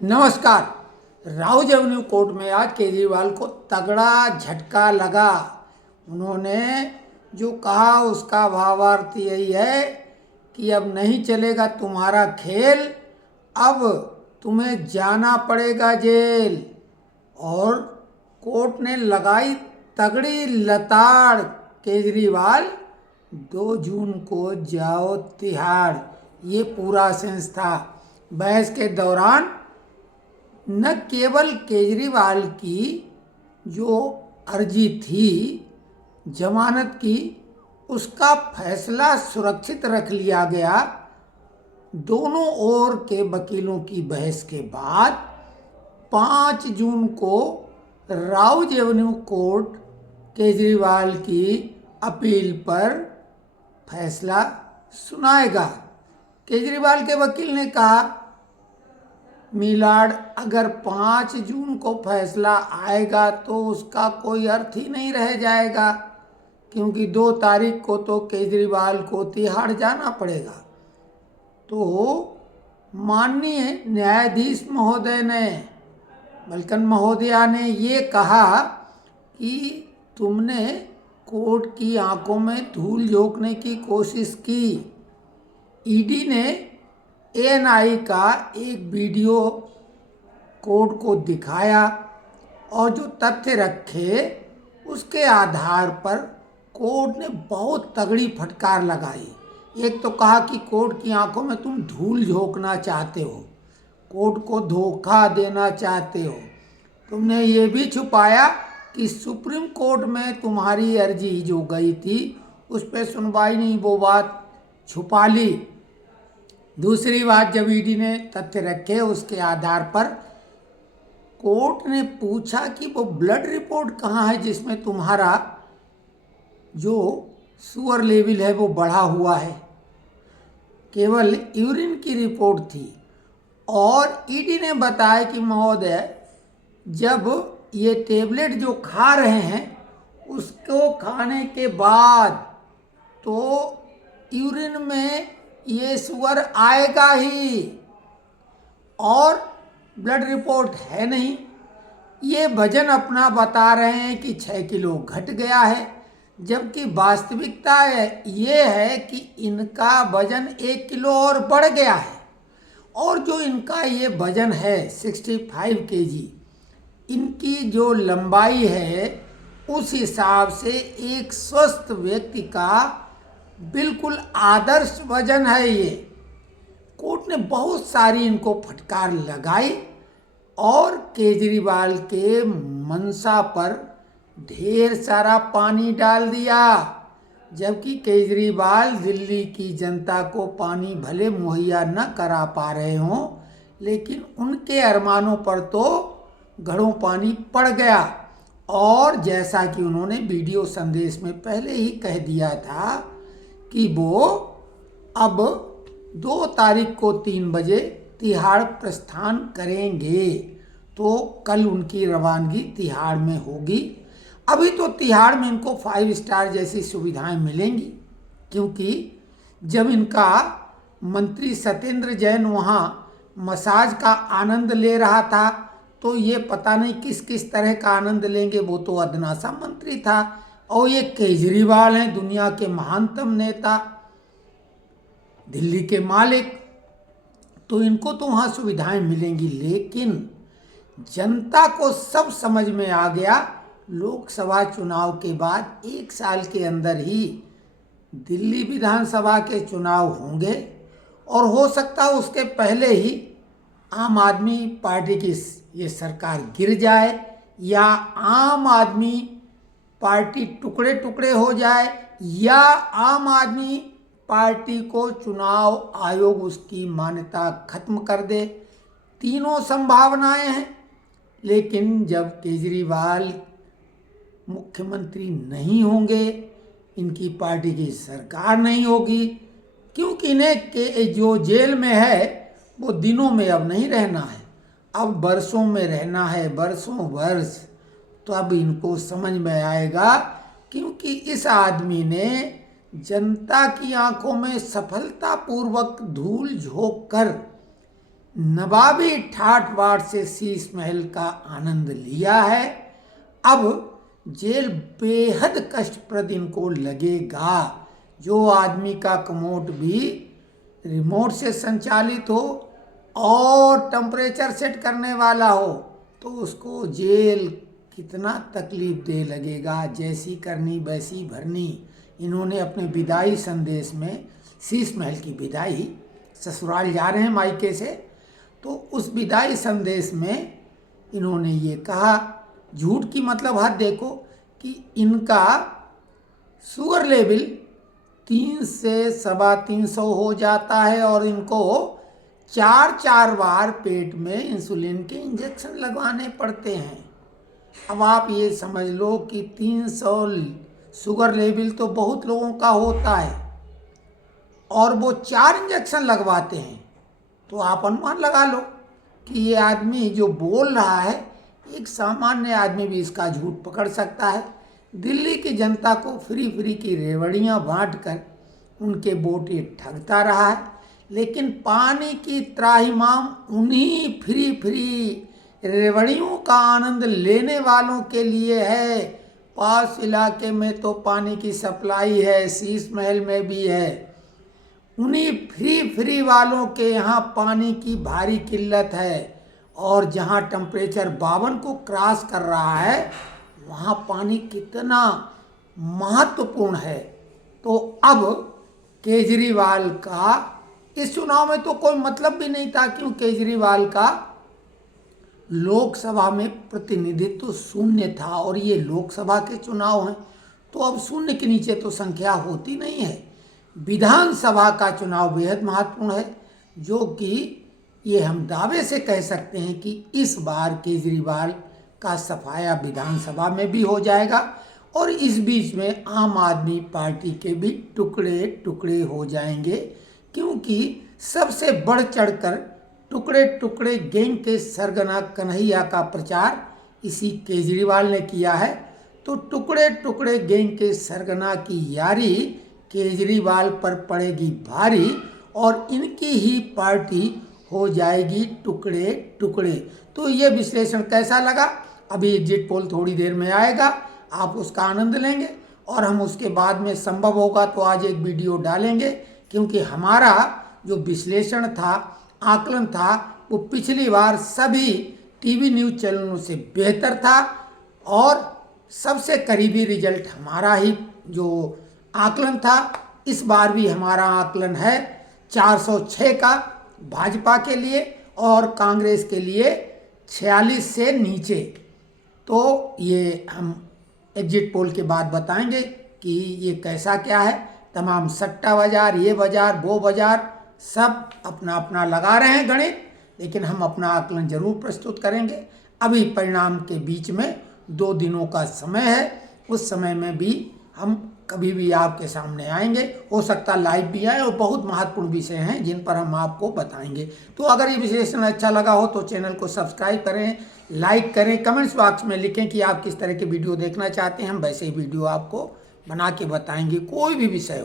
नमस्कार। Rouse Avenue court में आज केजरीवाल को तगड़ा झटका लगा। उन्होंने जो कहा उसका भावार्थ यही है कि अब नहीं चलेगा तुम्हारा खेल, अब तुम्हें जाना पड़ेगा जेल। और कोर्ट ने लगाई तगड़ी लताड़, केजरीवाल 2 जून को जाओ तिहाड़। ये पूरा सेंस था। बहस के दौरान न केवल केजरीवाल की जो अर्जी थी जमानत की, उसका फैसला सुरक्षित रख लिया गया। दोनों ओर के वकीलों की बहस के बाद 5 जून को राउज एवेन्यू कोर्ट केजरीवाल की अपील पर फैसला सुनाएगा। केजरीवाल के वकील ने कहा, मिलाड, अगर 5 जून को फैसला आएगा तो उसका कोई अर्थ ही नहीं रह जाएगा, क्योंकि 2 तारीख को तो केजरीवाल को तिहाड़ जाना पड़ेगा। तो माननीय न्यायाधीश महोदय ने, मलकन महोदया ने ये कहा कि तुमने कोर्ट की आंखों में धूल झोंकने की कोशिश की। ईडी ने एएनआई का एक वीडियो कोर्ट को दिखाया और जो तथ्य रखे उसके आधार पर कोर्ट ने बहुत तगड़ी फटकार लगाई। एक तो कहा कि कोर्ट की आंखों में तुम धूल झोंकना चाहते हो, कोर्ट को धोखा देना चाहते हो। तुमने ये भी छुपाया कि सुप्रीम कोर्ट में तुम्हारी अर्जी जो गई थी उस पर सुनवाई नहीं, वो बात छुपा ली। दूसरी बात, जब ईडी ने तथ्य रखे उसके आधार पर कोर्ट ने पूछा कि वो ब्लड रिपोर्ट कहाँ है जिसमें तुम्हारा जो शुगर लेवल है वो बढ़ा हुआ है। केवल यूरिन की रिपोर्ट थी। और ईडी ने बताया कि महोदय, जब ये टेबलेट जो खा रहे हैं उसको खाने के बाद तो यूरिन में ये शुगर आएगा ही, और ब्लड रिपोर्ट है नहीं। ये वजन अपना बता रहे हैं कि 6 किलो घट गया है, जबकि वास्तविकता ये है कि इनका वजन 1 किलो और बढ़ गया है। और जो इनका ये वजन है 65 केजी, इनकी जो लंबाई है उस हिसाब से एक स्वस्थ व्यक्ति का बिल्कुल आदर्श वजन है ये। कोर्ट ने बहुत सारी इनको फटकार लगाई और केजरीवाल के मंशा पर ढेर सारा पानी डाल दिया। जबकि केजरीवाल दिल्ली की जनता को पानी भले मुहैया न करा पा रहे हों, लेकिन उनके अरमानों पर तो घड़ों पानी पड़ गया। और जैसा कि उन्होंने वीडियो संदेश में पहले ही कह दिया था कि वो अब 2 तारीख को 3 बजे तिहाड़ प्रस्थान करेंगे। तो कल उनकी रवानगी तिहाड़ में होगी। अभी तो तिहाड़ में इनको 5 स्टार जैसी सुविधाएं मिलेंगी, क्योंकि जब इनका मंत्री सत्येंद्र जैन वहाँ मसाज का आनंद ले रहा था तो ये पता नहीं किस किस तरह का आनंद लेंगे, वो तो अदना सा मंत्री था। और ये केजरीवाल हैं, दुनिया के महानतम नेता, दिल्ली के मालिक, तो इनको तो वहाँ सुविधाएं मिलेंगी। लेकिन जनता को सब समझ में आ गया, लोकसभा चुनाव के बाद 1 साल के अंदर ही दिल्ली विधानसभा के चुनाव होंगे और हो सकता है उसके पहले ही आम आदमी पार्टी की ये सरकार गिर जाए या आम आदमी पार्टी टुकड़े टुकड़े हो जाए या आम आदमी पार्टी को चुनाव आयोग उसकी मान्यता खत्म कर दे। तीनों संभावनाएं हैं। लेकिन जब केजरीवाल मुख्यमंत्री नहीं होंगे, इनकी पार्टी की सरकार नहीं होगी, क्योंकि इन्हें जो जेल में है वो दिनों में अब नहीं रहना है, अब वर्षों में रहना है, वर्षों वर्ष। तो अब इनको समझ में आएगा, क्योंकि इस आदमी ने जनता की आंखों में सफलतापूर्वक धूल झोंक कर नवाबी ठाठ बाट से शीश महल का आनंद लिया है। अब जेल बेहद कष्टप्रद इनको लगेगा। जो आदमी का कमोड भी रिमोट से संचालित हो और टेम्परेचर सेट करने वाला हो तो उसको जेल कितना तकलीफ दे लगेगा। जैसी करनी वैसी भरनी। इन्होंने अपने विदाई संदेश में, शीश महल की विदाई, ससुराल जा रहे हैं मायके से, तो उस विदाई संदेश में इन्होंने ये कहा, झूठ की मतलब हद देखो, कि इनका शुगर लेवल 3 से 350 हो जाता है और इनको 4 बार पेट में इंसुलिन के इंजेक्शन लगवाने पड़ते हैं। अब आप ये समझ लो कि 300 शुगर लेवल तो बहुत लोगों का होता है और वो 4 इंजेक्शन लगवाते हैं। तो आप अनुमान लगा लो कि ये आदमी जो बोल रहा है, एक सामान्य आदमी भी इसका झूठ पकड़ सकता है। दिल्ली की जनता को फ्री की रेवड़ियाँ बांटकर उनके बोटे ठगता रहा है, लेकिन पानी की त्राहिमाम उन्हीं फ्री रेवड़ियों का आनंद लेने वालों के लिए है। पास इलाके में तो पानी की सप्लाई है, शीश महल में भी है। उन्हीं फ्री वालों के यहाँ पानी की भारी किल्लत है और जहाँ टेम्परेचर 52 को क्रॉस कर रहा है वहाँ पानी कितना महत्वपूर्ण है। तो अब केजरीवाल का इस चुनाव में तो कोई मतलब भी नहीं था, क्यों केजरीवाल का लोकसभा में प्रतिनिधित्व शून्य था और ये लोकसभा के चुनाव हैं तो अब शून्य के नीचे तो संख्या होती नहीं है। विधानसभा का चुनाव बेहद महत्वपूर्ण है, जो कि ये हम दावे से कह सकते हैं कि इस बार केजरीवाल का सफाया विधानसभा में भी हो जाएगा और इस बीच में आम आदमी पार्टी के भी टुकड़े टुकड़े हो जाएंगे, क्योंकि सबसे बढ़ चढ़कर टुकड़े गैंग के सरगना कन्हैया का प्रचार इसी केजरीवाल ने किया है। तो टुकड़े गैंग के सरगना की यारी केजरीवाल पर पड़ेगी भारी और इनकी ही पार्टी हो जाएगी टुकड़े। तो ये विश्लेषण कैसा लगा? अभी एग्जिट पोल थोड़ी देर में आएगा, आप उसका आनंद लेंगे और हम उसके बाद में संभव होगा तो आज एक वीडियो डालेंगे, क्योंकि हमारा जो विश्लेषण था, आकलन था, वो पिछली बार सभी टीवी न्यूज़ चैनलों से बेहतर था और सबसे करीबी रिजल्ट हमारा ही जो आकलन था। इस बार भी हमारा आकलन है 406 का भाजपा के लिए और कांग्रेस के लिए 46 से नीचे। तो ये हम एग्जिट पोल के बाद बताएंगे कि ये कैसा क्या है। तमाम सट्टा बाजार, ये बाजार, वो बाजार, सब अपना अपना लगा रहे हैं गणित, लेकिन हम अपना आकलन जरूर प्रस्तुत करेंगे। अभी परिणाम के बीच में 2 दिनों का समय है, उस समय में भी हम कभी भी आपके सामने आएंगे। हो सकता लाइव भी आए और बहुत महत्वपूर्ण विषय हैं जिन पर हम आपको बताएंगे। तो अगर ये विश्लेषण अच्छा लगा हो तो चैनल को सब्सक्राइब करें, लाइक करें, कमेंट्स बॉक्स में लिखें कि आप किस तरह के वीडियो देखना चाहते हैं। हम वैसे ही वीडियो आपको बना के बताएंगे, कोई भी विषय हो।